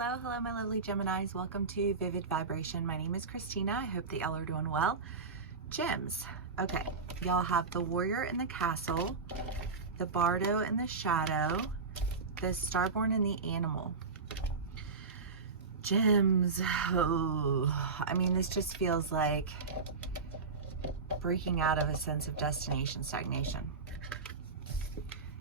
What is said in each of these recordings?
Hello, my lovely Geminis. Welcome to Vivid Vibration. My name is Christina. I hope that y'all are doing well. Gems. Okay, y'all have the Warrior in the Castle, the Bardo in the Shadow, the Starborn and the Animal. Gems. Oh, I mean, this just feels like breaking out of a sense of destination stagnation.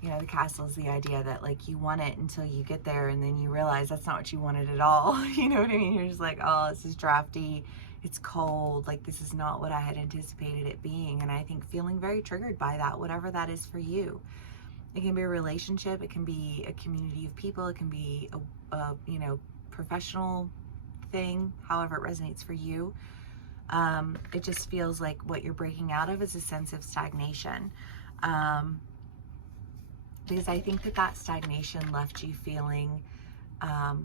You know, the castle is the idea that like you want it until you get there and then you realize that's not what you wanted at all. You know what I mean? You're just like, oh, this is drafty, it's cold, like this is not what I had anticipated it being. And I think feeling very triggered by that, whatever that is for you. It can be a relationship, it can be a community of people, it can be a you know, professional thing, however it resonates for you. It just feels like what you're breaking out of is a sense of stagnation. Because I think that stagnation left you feeling, I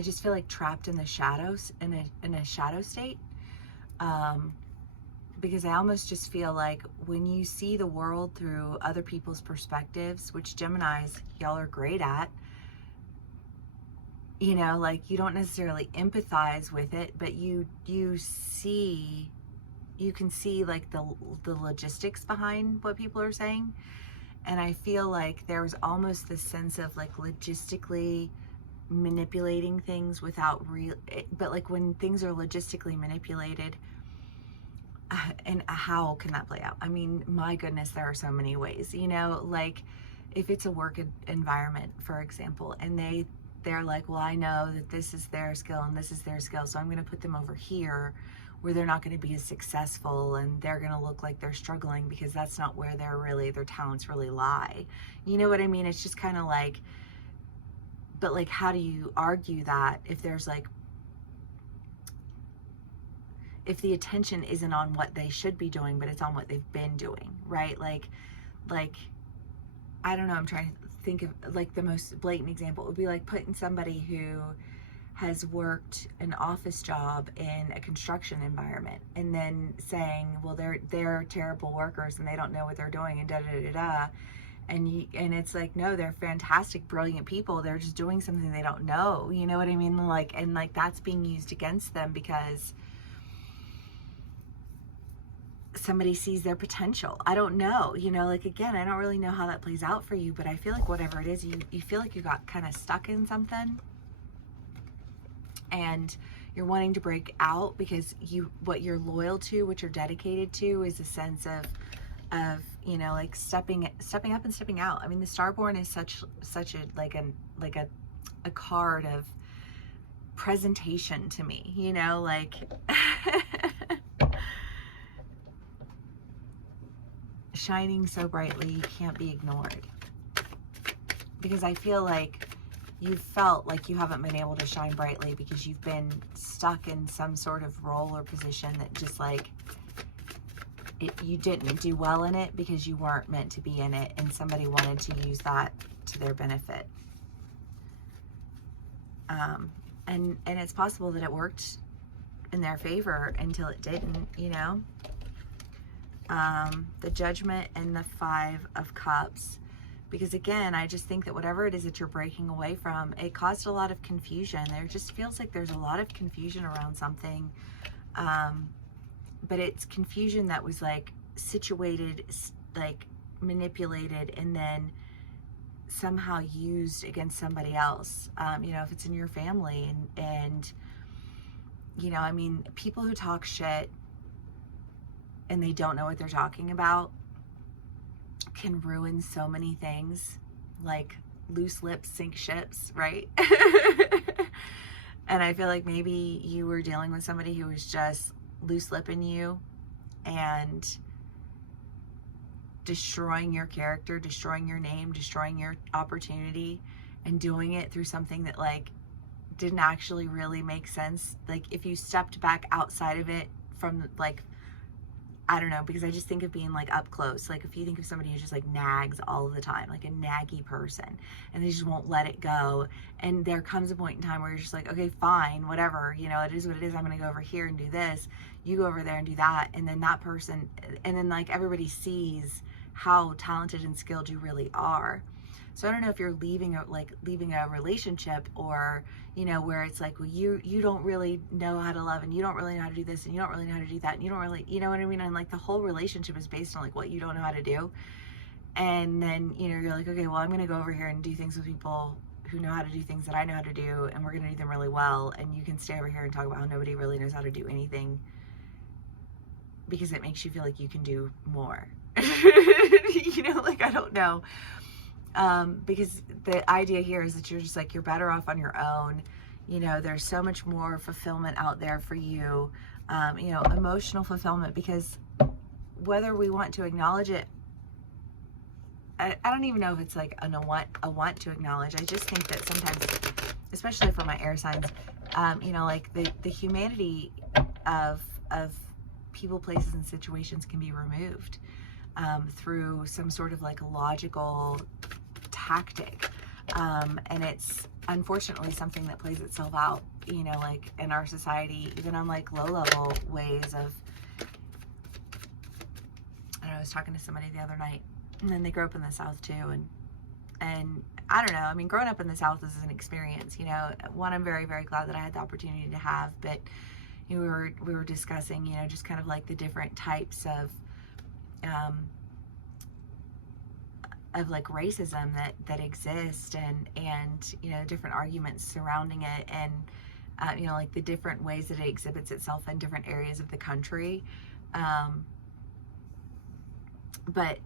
just feel like trapped in the shadows, in a shadow state. Because I almost just feel like when you see the world through other people's perspectives, which Geminis, y'all are great at, you know, like you don't necessarily empathize with it, but you can see like the logistics behind what people are saying. And I feel like there was almost this sense of like logistically manipulating things without but like when things are logistically manipulated, and how can that play out? I mean, my goodness, there are so many ways, you know, like if it's a work environment, for example, and they're like, well, I know that this is their skill and this is their skill, so I'm going to put them over here where they're not going to be as successful and they're going to look like they're struggling because that's not where their talents really lie. You know what I mean? It's just kind of like, but like, how do you argue that if there's like, if the attention isn't on what they should be doing, but it's on what they've been doing, right? Like, I don't know, I'm trying to think of like the most blatant example. It would be like putting somebody who has worked an office job in a construction environment and then saying, well, they're terrible workers and they don't know what they're doing and da da da da. And it's like, no, they're fantastic, brilliant people. They're just doing something they don't know. You know what I mean? Like, and like that's being used against them because somebody sees their potential. I don't know, you know, like again, I don't really know how that plays out for you, but I feel like whatever it is, you feel like you got kind of stuck in something and you're wanting to break out because what you're loyal to, what you're dedicated to is a sense of you know, like stepping up and stepping out. I mean, the Starborn is such a card of presentation to me, you know, like shining so brightly you can't be ignored. Because I feel like you felt like you haven't been able to shine brightly because you've been stuck in some sort of role or position that just like you didn't do well in it because you weren't meant to be in it and somebody wanted to use that to their benefit. And it's possible that it worked in their favor until it didn't, you know. The Judgment and the Five of Cups. Because again, I just think that whatever it is that you're breaking away from, it caused a lot of confusion. There just feels like there's a lot of confusion around something. But it's confusion that was like situated, like manipulated, and then somehow used against somebody else. You know, if it's in your family and you know, I mean, people who talk shit and they don't know what they're talking about can ruin so many things. Like loose lips sink ships, right? And I feel like maybe you were dealing with somebody who was just loose lipping you and destroying your character, destroying your name, destroying your opportunity, and doing it through something that like didn't actually really make sense. Like if you stepped back outside of it from like, I don't know, because I just think of being like up close. Like if you think of somebody who just like nags all the time, like a naggy person, and they just won't let it go. And there comes a point in time where you're just like, okay, fine, whatever, you know, it is what it is. I'm going to go over here and do this. You go over there and do that. And then that person, and then like everybody sees how talented and skilled you really are. So I don't know if you're leaving a relationship, or, you know, where it's like, well, you don't really know how to love, and you don't really know how to do this, and you don't really know how to do that, and you don't really, you know what I mean? And like the whole relationship is based on like what you don't know how to do. And then, you know, you're like, okay, well, I'm going to go over here and do things with people who know how to do things that I know how to do, and we're going to do them really well. And you can stay over here and talk about how nobody really knows how to do anything, because it makes you feel like you can do more. You know, like, I don't know. Because the idea here is that you're just like, you're better off on your own. You know, there's so much more fulfillment out there for you. You know, emotional fulfillment, because whether we want to acknowledge it, I don't even know if it's like a want to acknowledge. I just think that sometimes, especially for my air signs, you know, like the humanity of people, places, and situations can be removed through some sort of like logical tactic. And it's unfortunately something that plays itself out, you know, like in our society, even on like low level ways of, I don't know, I was talking to somebody the other night, and then they grew up in the South too. And I don't know, I mean, growing up in the South is an experience, you know, one I'm very, very glad that I had the opportunity to have, but you know, we were discussing, you know, just kind of like the different types of like racism that exist, and you know, different arguments surrounding it, and you know, like the different ways that it exhibits itself in different areas of the country. But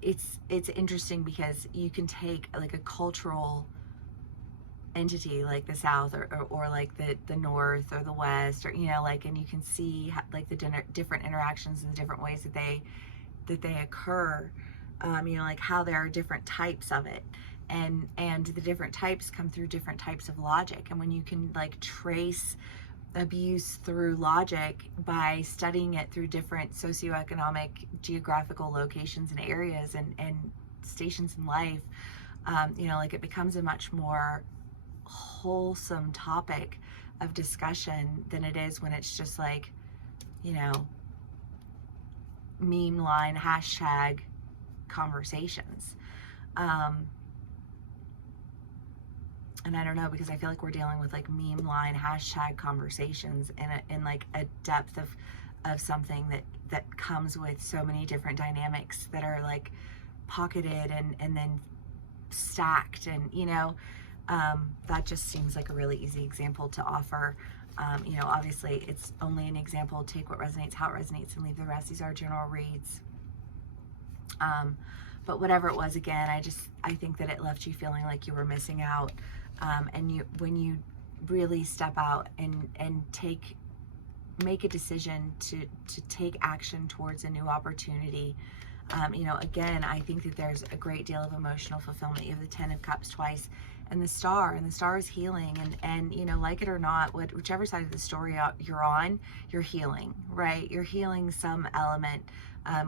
it's interesting because you can take like a cultural entity like the South, or like the North or the West, or, you know, like, and you can see how, like the different interactions and the different ways that they occur. You know, like how there are different types of it, and the different types come through different types of logic. And when you can like trace abuse through logic by studying it through different socioeconomic, geographical locations and areas and stations in life, you know, like it becomes a much more wholesome topic of discussion than it is when it's just like, you know, meme line, hashtag conversations. And I don't know, because I feel like we're dealing with like meme line, hashtag conversations in like a depth of something that comes with so many different dynamics that are like pocketed and then stacked. And, you know, that just seems like a really easy example to offer. You know, obviously it's only an example. Take what resonates, how it resonates, and leave the rest. These are general reads. But whatever it was, again, I think that it left you feeling like you were missing out. And when you really step out and make a decision to take action towards a new opportunity, you know, again, I think that there's a great deal of emotional fulfillment. You have the 10 of Cups twice, and the star is healing. And you know, like it or not, whichever side of the story you're on, you're healing, right? You're healing some element,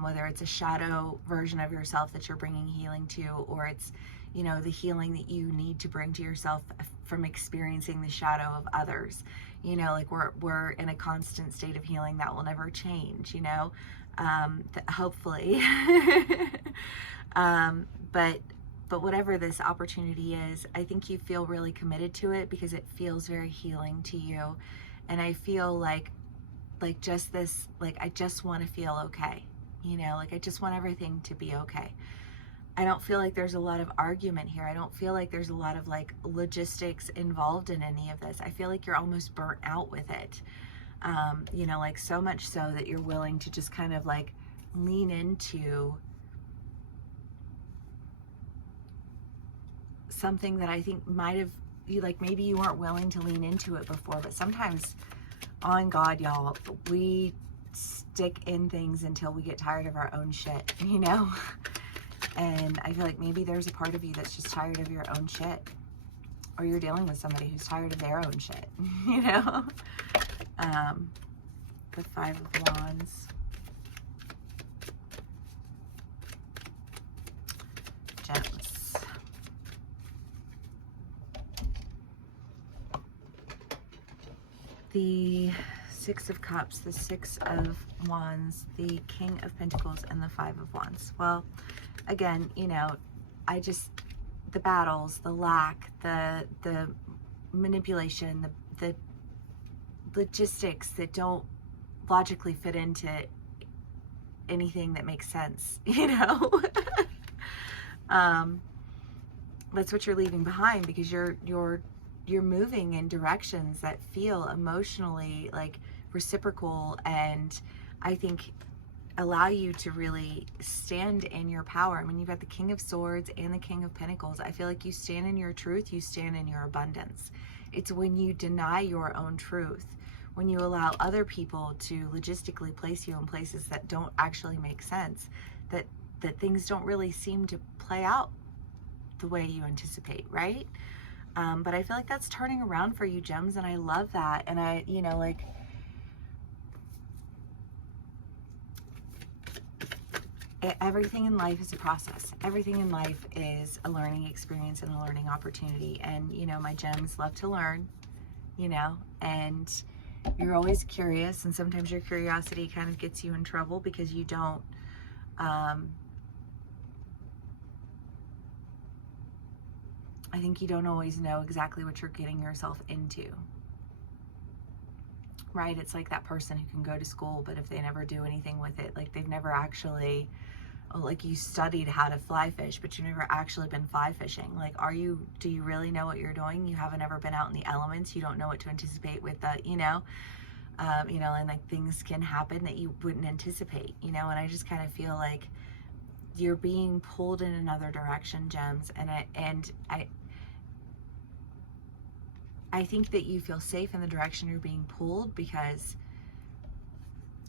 whether it's a shadow version of yourself that you're bringing healing to, or it's, you know, the healing that you need to bring to yourself from experiencing the shadow of others. You know, like we're in a constant state of healing that will never change, you know, hopefully. But whatever this opportunity is, I think you feel really committed to it because it feels very healing to you. And I feel like just this, like, I just want to feel okay, you know, like I just want everything to be okay. I don't feel like there's a lot of argument here. I don't feel like there's a lot of like logistics involved in any of this. I feel like you're almost burnt out with it. You know, like so much so that you're willing to just kind of like lean into something that I think might have, like, maybe you weren't willing to lean into it before. But sometimes, on God, y'all, we stick in things until we get tired of our own shit, you know? And I feel like maybe there's a part of you that's just tired of your own shit, or you're dealing with somebody who's tired of their own shit, you know? The 5 of Wands. Gems. The 6 of Cups, the 6 of Wands, the King of Pentacles, and the 5 of Wands. Well, again, you know, I just the battles, the lack, the manipulation, the logistics that don't logically fit into anything that makes sense, you know. That's what you're leaving behind, because you're moving in directions that feel emotionally like reciprocal, and I think allow you to really stand in your power. I mean, you've got the King of Swords and the King of Pentacles. I feel like you stand in your truth, you stand in your abundance. It's when you deny your own truth, when you allow other people to logistically place you in places that don't actually make sense, that things don't really seem to play out the way you anticipate, right? But I feel like that's turning around for you, gems, and I love that. And I, you know, like, everything in life is a process. Everything in life is a learning experience and a learning opportunity. And, you know, my gems love to learn, you know, and you're always curious, and sometimes your curiosity kind of gets you in trouble because you don't, I think you don't always know exactly what you're getting yourself into, right? It's like that person who can go to school, but if they never do anything with it, like they've never actually, like you studied how to fly fish, but you've never actually been fly fishing. Like, do you really know what you're doing? You haven't ever been out in the elements. You don't know what to anticipate with the, you know, and like things can happen that you wouldn't anticipate, you know, and I just kind of feel like you're being pulled in another direction, gems. And I think that you feel safe in the direction you're being pulled, because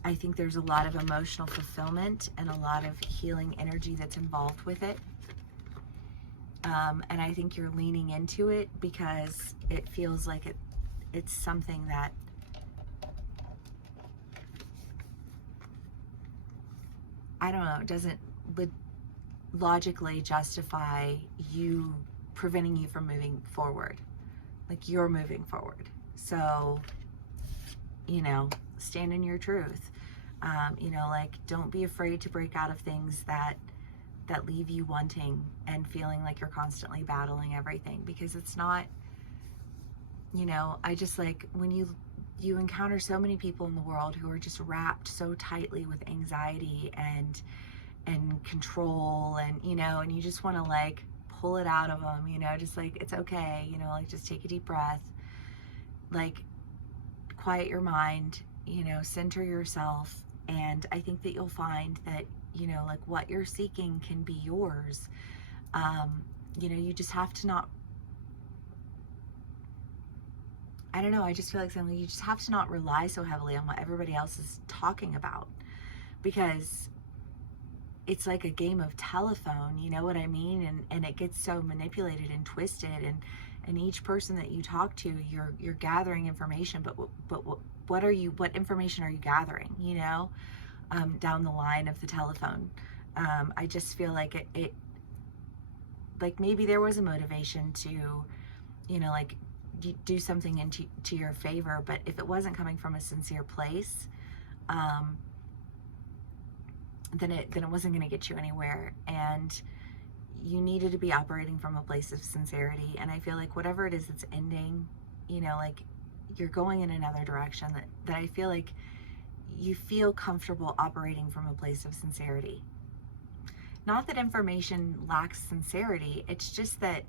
I think there's a lot of emotional fulfillment and a lot of healing energy that's involved with it. And I think you're leaning into it because it feels like it's something that I don't know, it doesn't logically justify you preventing you from moving forward. Like, you're moving forward. So, you know, stand in your truth. You know, like, don't be afraid to break out of things that leave you wanting and feeling like you're constantly battling everything, because it's not, you know, I just like when you encounter so many people in the world who are just wrapped so tightly with anxiety and control, and, you know, and you just want to like pull it out of them, you know, just like, it's okay, you know, like just take a deep breath, like quiet your mind, you know, center yourself. And I think that you'll find that, you know, like what you're seeking can be yours. You know, you just have to not, I don't know, I just feel like something, you just have to not rely so heavily on what everybody else is talking about, because it's like a game of telephone, you know what I mean? And it gets so manipulated and twisted, and each person that you talk to, you're gathering information, but what information are you gathering, you know, down the line of the telephone? I just feel like it like maybe there was a motivation to, you know, like do something into your favor, but if it wasn't coming from a sincere place, then it wasn't going to get you anywhere. And you needed to be operating from a place of sincerity. And I feel like whatever it is that's ending, you know, like you're going in another direction that I feel like you feel comfortable operating from a place of sincerity. Not that information lacks sincerity, it's just that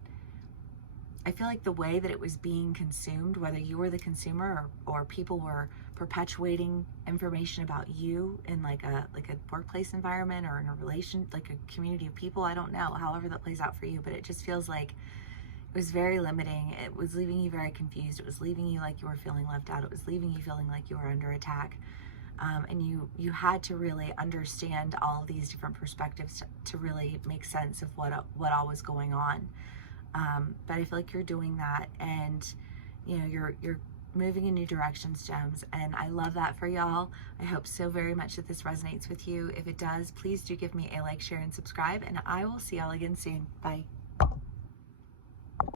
I feel like the way that it was being consumed, whether you were the consumer or people were perpetuating information about you in like a workplace environment or in a relation, like a community of people, I don't know, however that plays out for you, but it just feels like it was very limiting. It was leaving you very confused. It was leaving you like you were feeling left out. It was leaving you feeling like you were under attack. And you had to really understand all of these different perspectives to really make sense of what all was going on. But I feel like you're doing that, and you know, you're moving in new directions, gems, and I love that for y'all. I hope so very much that this resonates with you. If it does, please do give me a like, share, and subscribe, and I will see y'all again soon. Bye.